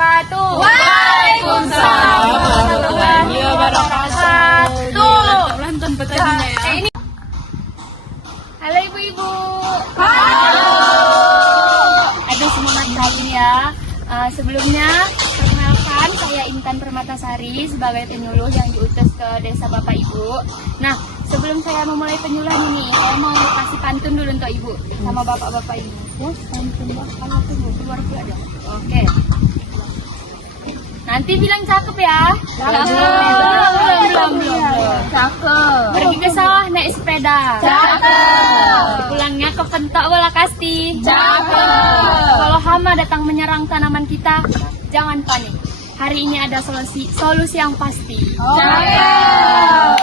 wabarakatuh. Waalaikumsalam warahmatullahi wabarakatuh. Pelan-pelan petanya ya. Halo ibu-ibu. Halo. Aduh, semangat kali ya. Sebelumnya perkenalkan, saya Intan Permatasari sebagai penyuluh yang diutus ke desa Bapak Ibu. Nah, sebelum saya memulai penyuluhan ini, saya mau kasih pantun dulu untuk ibu sama bapak-bapak ibu. Ya, pantun pantun keluar pula dong. Oke. Nanti bilang cakep ya. Belum. Cakep. Pergi ke sawah naik sepeda. Cakep. Pulangnya ke pentok bola kasti. Cakep. Kalau hama datang menyerang tanaman kita, jangan panik. Hari ini ada solusi yang pasti. Cakep.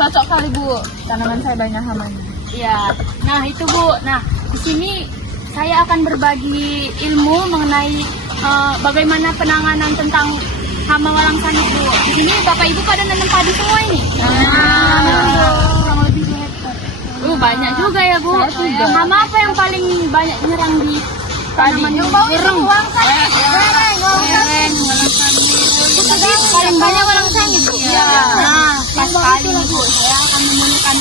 Cocok kali Bu. Tanaman saya banyak hamanya. Iya. Nah, itu Bu. Nah, di sini saya akan berbagi ilmu mengenai bagaimana penanganan tentang hama walang sangit Bu. Di sini Bapak Ibu pada nanam padi semua ini. Kurang lebih 2 hektar. Banyak juga ya Bu. Hama apa yang paling banyak menyerang di padi? Yang bau itu walang sangit. Tapi paling banyak walang sangit Bu. Iya. Nah, pas kali nih Bu, saya akan menemukan.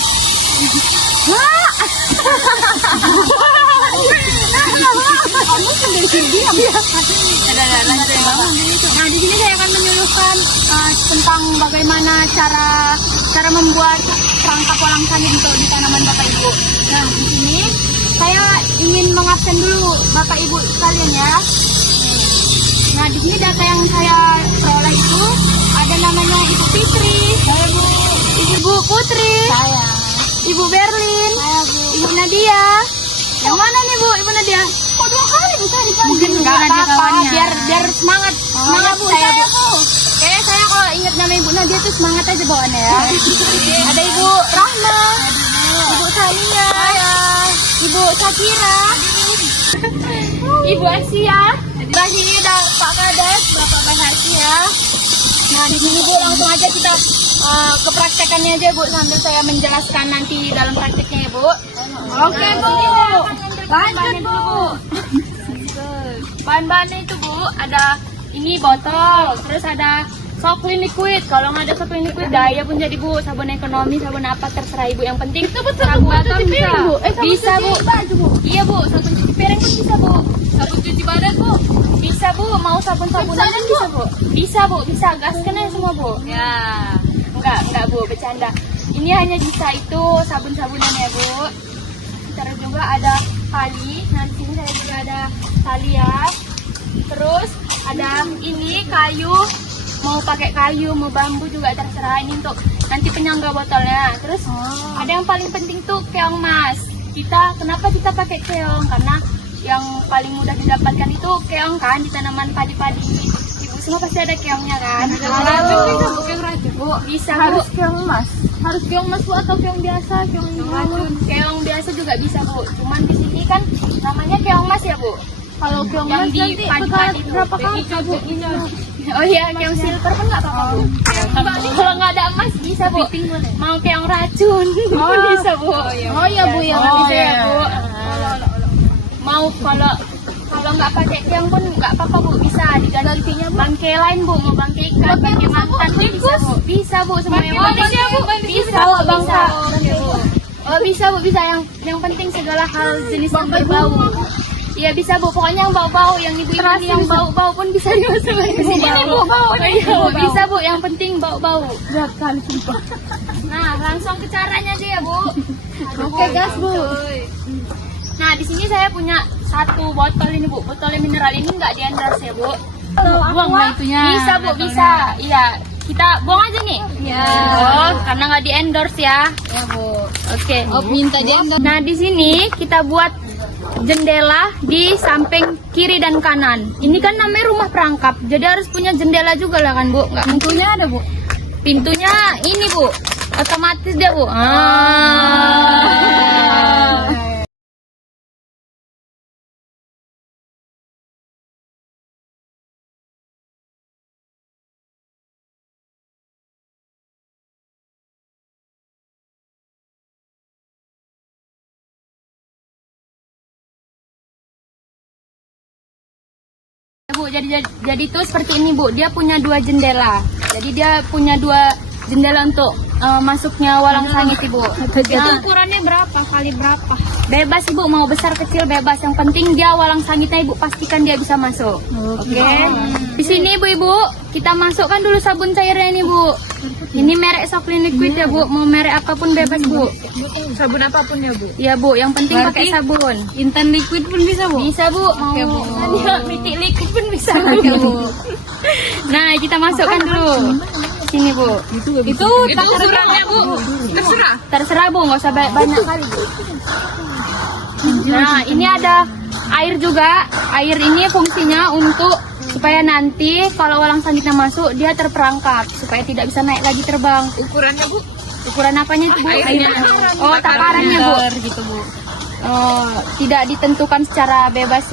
Nah, di sini saya akan menyuruhkan tentang bagaimana cara membuat perangkap walang sangit untuk di tanaman Bapak Ibu. Nah, di sini saya ingin mengabsen dulu Bapak Ibu sekalian ya. Nah, di sini data yang saya peroleh itu ada namanya Ibu Fitri, Ibu Putri, Ibu Berlin, Ibu Nadia. Yang mana nih Bu, Ibu Nadia? Kok 2 kali bisa dipanggil? Mungkin nggak apa-apa, biar semangat Bu. Saya Bu. Oke, saya kalau ingat nama Ibu Nadia itu semangat aja bawaannya ya. Ada Ibu Rahma, Ibu Salia, Ibu Sakira, Ibu Asia. Sebelah sini ada Pak Kades, Bapak Baharti ya. Nah, di sini Bu langsung aja kita ke praktekannya aja Bu, sambil saya menjelaskan nanti dalam prakteknya ya Bu. Oke Bu, lanjut Bu. Bahan-bahannya itu Bu, ada ini botol, terus ada Soklin liquid. Kalau nggak ada Soklin liquid, daya pun jadi Bu. Sabun ekonomi, sabun apa terserah Ibu. Yang penting sabun batam bisa. Bisa Bu. Iya Bu, sabun cuci piring pun bisa Bu. Sabun cuci badan Bu. Bisa Bu, mau sabun-sabunan kan bisa Bu. Bisa Bu, bisa. Gaskan aja semua Bu. Ya. Enggak Bu, bercanda. Ini hanya bisa itu sabun-sabunan ya Bu. Terus juga ada tali. Nah, di sini saya juga ada tali ya. Terus ada ini kayu. Mau pakai kayu, mau bambu juga terserah. Ini untuk nanti penyangga botolnya. Terus ada yang paling penting tuh keong mas. Kenapa kita pakai keong? Karena yang paling mudah didapatkan itu keong kan di tanaman padi-padi. Ibu semua pasti ada keongnya kan? Bu, bisa Bu. Harus keong emas. Harus keong emas Bu atau keong biasa? Keong biasa juga bisa Bu. Cuman di sini kan namanya keong mas ya Bu. Kalau keong Yang emas di nanti padi-padi berapa kali Bu? Oh iya, keong silver pun nggak apa-apa Bu. Kalau nggak ada emas bisa Bu. Mau keong racun bisa Bu. Oh iya Bu, yang bisa bisa ya Bu. Mau kalau nggak pakai keong pun nggak apa-apa Bu, bisa digantinya bangkai lain Bu. Mau bangkai ikan, bangkai mantan pun bisa Bu. Bisa Bu, semuanya bisa Bu. Bisa Bu, bisa. Oh bisa Bu, bisa. Yang penting segala hal jenis yang berbau. Iya bisa Bu, pokoknya yang bau-bau, yang ibu ini yang bau-bau pun bisa dimasukkan ke sini Bu. Iya Bu, bisa Bu, yang penting bau-bau. Berat kali sumpah. Nah, langsung ke caranya aja ya Bu. Oke, gas Bu. Nah, di sini saya punya 1 botol ini Bu, botol mineral ini nggak di-endorse ya Bu. Buang lah itunya. Bisa Bu, bisa. Iya, kita buang aja nih. Ya. Oh, karena nggak di-endorse ya. Ya Bu. Oke. Oh, minta jendol. Nah, di sini kita buat jendela di samping kiri dan kanan. Ini kan namanya rumah perangkap, jadi harus punya jendela juga lah kan Bu. Nggak Pintunya ada Bu. pintunya ini Bu, otomatis dia Bu. Jadi tuh seperti ini Bu, dia punya 2 jendela. Jadi dia punya 2 jendela untuk masuknya walang sangit Ibu. Nah, Ukurannya berapa kali berapa? bebas Ibu, mau besar kecil bebas. Yang penting dia walang sangitnya Ibu pastikan dia bisa masuk. Oke. Di sini Ibu, kita masukkan dulu sabun cairnya ini Bu. Ini merek Soklin Liquid ya Bu. Mau merek apapun bebas Bu. Sabun apapun ya Bu? Iya Bu, yang penting pakai sabun. Intan liquid pun bisa Bu? Bisa Bu, mau Oke, Bu. Mitik liquid pun bisa Bu. Nah, kita masukkan dulu. Sini Bu. Itu ukurannya Bu? Terserah. Terserah Bu, nggak usah banyak kali Bu. Nah, ini ada air juga. Air ini fungsinya untuk supaya nanti kalau walang sangitnya masuk dia terperangkap supaya tidak bisa naik lagi terbang. Ukurannya Bu? Ukuran apanya itu Bu? Airnya. Oh, takarannya Bu. Gitu Bu. Oh, tidak ditentukan secara bebas.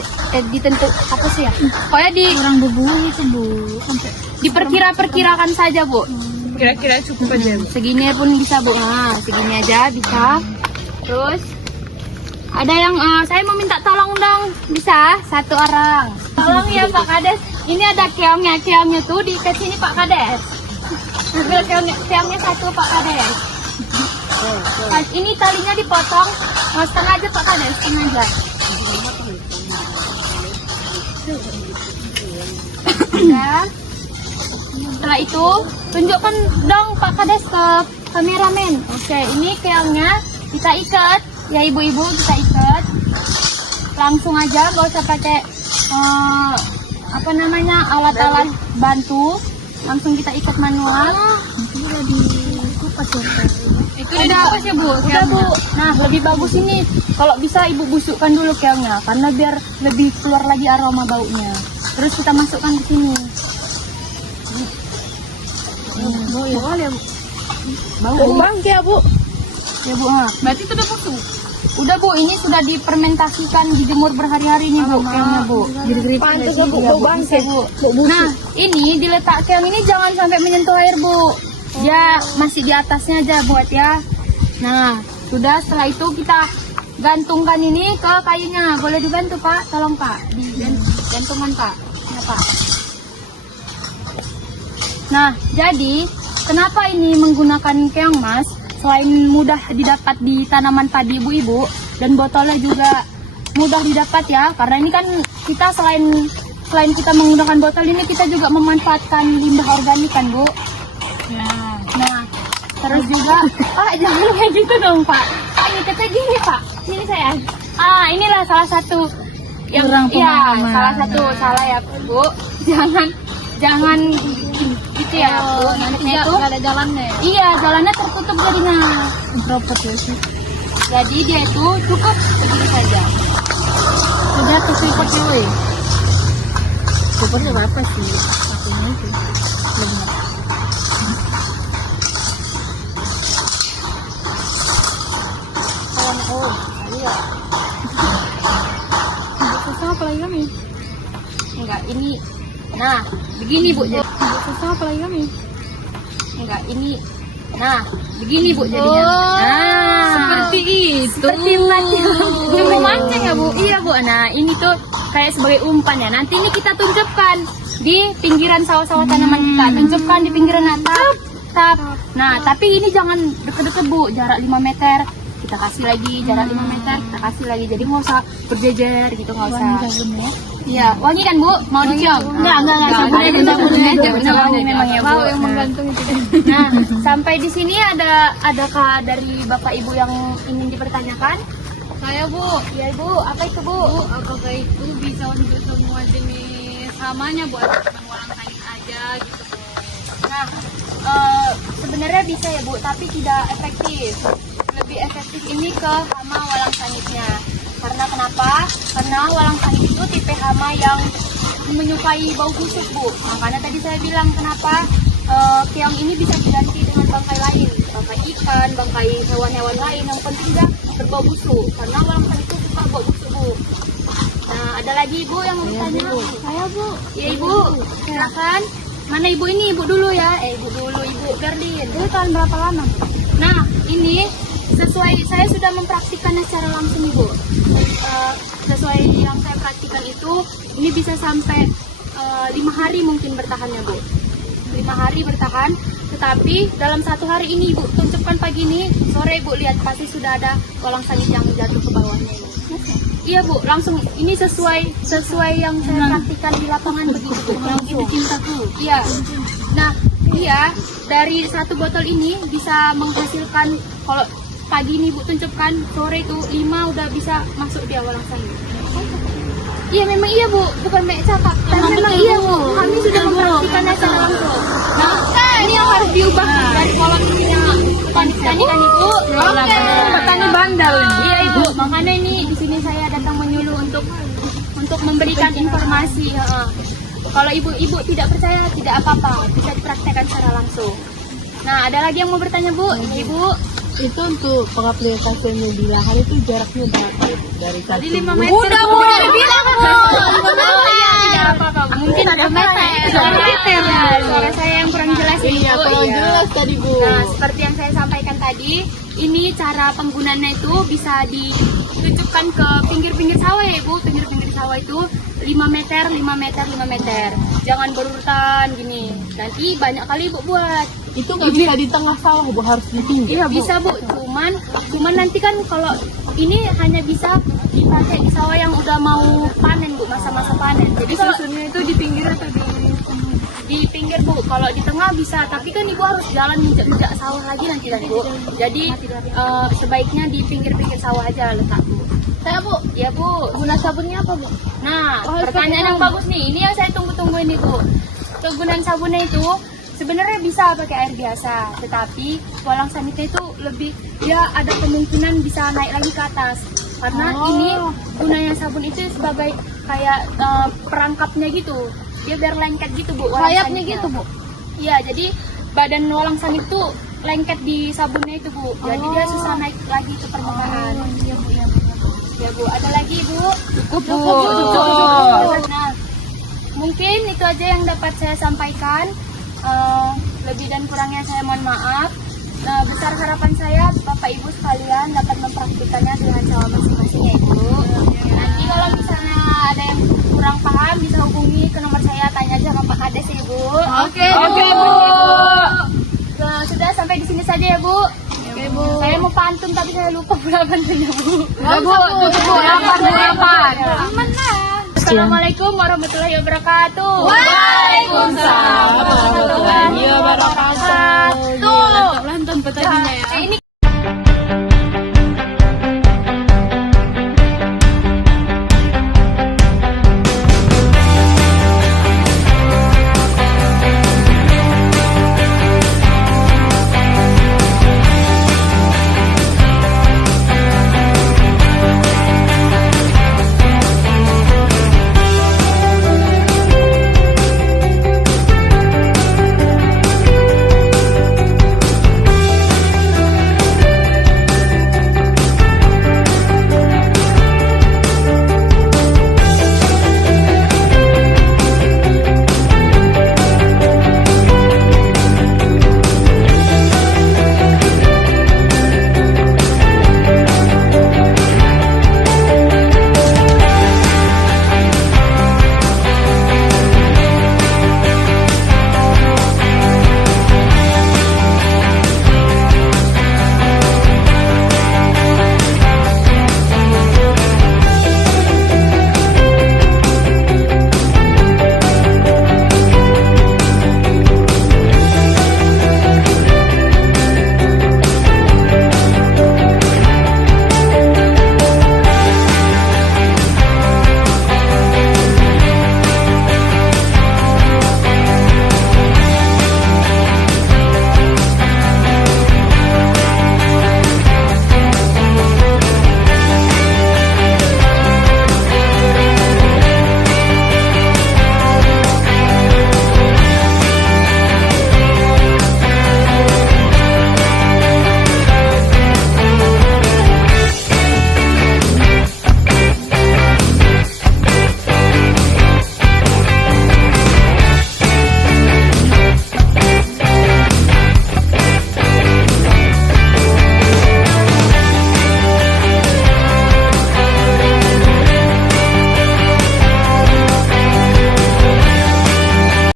Ditentu apa sih ya? Pokoknya Kurang berbulu itu Bu. Sampai diperkirakan saja Bu. kira-kira cukup aja Bu. Segini pun bisa Bu. Nah, segini aja bisa. Terus ada yang saya mau minta tolong dong, bisa? 1 orang. Tolong ya Pak Kades. Ini ada keongnya, keongnya tuh diikat sini Pak Kades. Ambil keongnya 1 Pak Kades. Nah, ini talinya dipotong setengah aja Pak Kades, setengah aja. Ya. Setelah itu tunjukkan dong Pak Kades ke kameramen. Oke, ini keongnya kita ikat. Ya ibu-ibu kita ikat langsung aja, gak usah pakai apa namanya alat-alat bantu, langsung kita ikat manual. Itu udah ya Bu, udah Bu. Nah lebih bagus ini kalau bisa ibu busukkan dulu keongnya karena biar lebih keluar lagi aroma baunya. Terus kita masukkan ke sini. Oh ya boleh Bu. Bau bangke ya Bu. ya Bu. Ha. Berarti itu udah busuk. Udah Bu, ini sudah difermentasikan, dijemur berhari-hari nih Bu, keongnya Bu. Pantes Bu, bau bangke Bu. Nah, ini diletak keong ini jangan sampai menyentuh air Bu. Dia masih di atasnya aja buat ya. Nah, sudah setelah itu kita gantungkan ini ke kayunya. Boleh dibantu Pak? Tolong Pak, digantungan Pak. Ya Pak. Nah, jadi kenapa ini menggunakan keong mas? Selain mudah didapat di tanaman padi ibu-ibu dan botolnya juga mudah didapat ya, karena ini kan kita selain kita menggunakan botol ini kita juga memanfaatkan limbah organik kan Bu. Nah terus juga jangan kayak gitu dong Pak. Ini kita gini Pak, ini saya. Inilah salah satu yang Kurang pemahaman. salah satu salah ya Bu. Jangan gitu ya Bu. Nanti Maksudnya itu nggak ada jalannya. iya, jalannya tertutup jadinya. Introvert ya sih. Jadi dia itu cukup begitu saja. Udah kesipatnya weh. Sipatnya berapa sih? Satunya itu. Benar. Iya. Susah apa lagi kami? Enggak, ini. Nah, begini Bu. Susah apa lagi kami? Enggak, ini. Nah, begini Bu jadinya. Seperti itu. Seperti memancing ya Bu. Iya Bu. Nah, ini tuh kayak sebagai umpan ya. Nanti ini kita tunjukkan di pinggiran sawah-sawah tanaman kita. Tunjukkan di pinggiran atap. Nah, tapi ini jangan deket-deket Bu. Jarak 5 meter. Kita kasih lagi jarak 5 meter, kita kasih lagi. Jadi nggak usah berjejer gitu, nggak usah. Iya, wangi kan Bu? Mau dicium? Enggak. Sabunnya aja, benar wangi memang ya Bu. Bau yang menggantung itu. Nah, sampai di sini adakah dari Bapak Ibu yang ingin dipertanyakan? Saya Bu. Ya Ibu, apa itu Bu? Bu, apakah itu bisa untuk semua jenis hamanya buat walang sangit aja gitu Bu? Nah, sebenarnya bisa ya Bu, tapi tidak efektif. Lebih efektif ini ke hama walang sangitnya. Karena kenapa? Karena walang sangit itu tipe hama yang menyukai bau busuk Bu. Makanya tadi saya bilang kenapa keong ini bisa diganti dengan bangkai lain, bangkai ikan, bangkai hewan-hewan lain. Yang penting dia berbau busuk. Karena walang sangit itu suka bau busuk Bu. Nah, ada lagi Ibu yang mau bertanya? Saya Bu. Ya Ibu, silakan. Mana Ibu ini? Ibu dulu ya. Ibu dulu, Ibu Berlin. Ini tahun berapa lama? Nah, ini saya sudah mempraktikannya secara langsung Ibu. Sesuai yang saya praktikan itu, ini bisa sampai 5 hari mungkin bertahannya Bu. 5 hari bertahan, tetapi dalam 1 hari ini Ibu tuncupkan pagi ini, sore Ibu lihat pasti sudah ada walang sangit yang jatuh ke bawahnya Ibu. Iya Bu, langsung ini sesuai yang saya praktikan di lapangan begitu Bu. Itu cintaku. Iya. Nah, iya dari 1 botol ini bisa menghasilkan kalau pagi ini Bu tuncupkan, sore itu 5 udah bisa masuk dia walang sangit. Iya memang iya Bu, bukan mek cakap. Tapi memang iya Bu, kami sudah mempraktikannya secara langsung. Nah, ini yang harus diubah dari pola pikirnya petani kan Ibu. Petani bandel. Iya Ibu, makanya ini di sini saya datang menyuluh untuk memberikan informasi. Kalau ibu-ibu tidak percaya tidak apa-apa, bisa dipraktekkan secara langsung. Nah, ada lagi yang mau bertanya Bu? Ibu? Itu untuk pengaplikasiannya di lahan itu jaraknya berapa? Dari Tadi satu 5 meter. Udah Bu, udah bilang Bu. Tidak apa-apa. Mungkin ada meter. Suara saya yang kurang jelas ya Iya, Bu. kurang jelas tadi Bu. Nah, seperti yang saya sampaikan tadi, ini cara penggunaannya itu bisa dituncupkan ke pinggir-pinggir sawah ya Ibu. Pinggir-pinggir sawah itu 5 meter, 5 meter, 5 meter. Jangan berurutan gini. Nanti banyak kali Ibu buat. Itu nggak bisa di tengah sawah Bu, harus di pinggir. Iya bisa Bu, cuman nanti kan kalau ini hanya bisa dipakai di sawah yang udah mau panen Bu, masa-masa panen. Jadi kalau Susunnya itu di pinggir atau di pinggir Bu, kalau di tengah bisa, tapi kan Ibu harus jalan menjak sawah lagi nanti kan Bu. Jadi sebaiknya di pinggir-pinggir sawah aja letak Bu. Saya Bu, Ya Bu. guna sabunnya apa Bu? Nah, pertanyaan yang bagus nih. Ini yang saya tunggu-tunggu ini Bu. Kegunaan sabunnya itu sebenarnya bisa pakai air biasa, tetapi walang sanitnya itu lebih ya ada kemungkinan bisa naik lagi ke atas. Karena ini gunanya sabun itu sebagai kayak perangkapnya gitu. Dia biar lengket gitu Bu. walang Sayapnya sanitnya. gitu Bu. Iya, jadi badan walang sanit itu lengket di sabunnya itu Bu. Jadi dia susah naik lagi ke permukaan. Iya Bu, iya Bu. Ya Bu, ada lagi Bu? Cukup. Nah, mungkin itu aja yang dapat saya sampaikan. Lebih dan kurangnya saya mohon maaf. Nah, besar harapan saya Bapak Ibu sekalian dapat mempraktikannya dengan cara masing-masing ya Ibu. Nanti kalau misalnya ada yang kurang paham bisa hubungi ke nomor saya, tanya aja sama Pak Kades ya Ibu. Oke, Oke Bu. Nah, sudah sampai di sini saja ya Bu. Oke, Bu. Saya mau pantun tapi saya lupa pula pantunnya Bu. Udah Bu, cukup. Lapan. Aman lah. Assalamualaikum warahmatullahi wabarakatuh. Waalaikumsalam warahmatullahi wabarakatuh. Lantang petaninya ya. Ini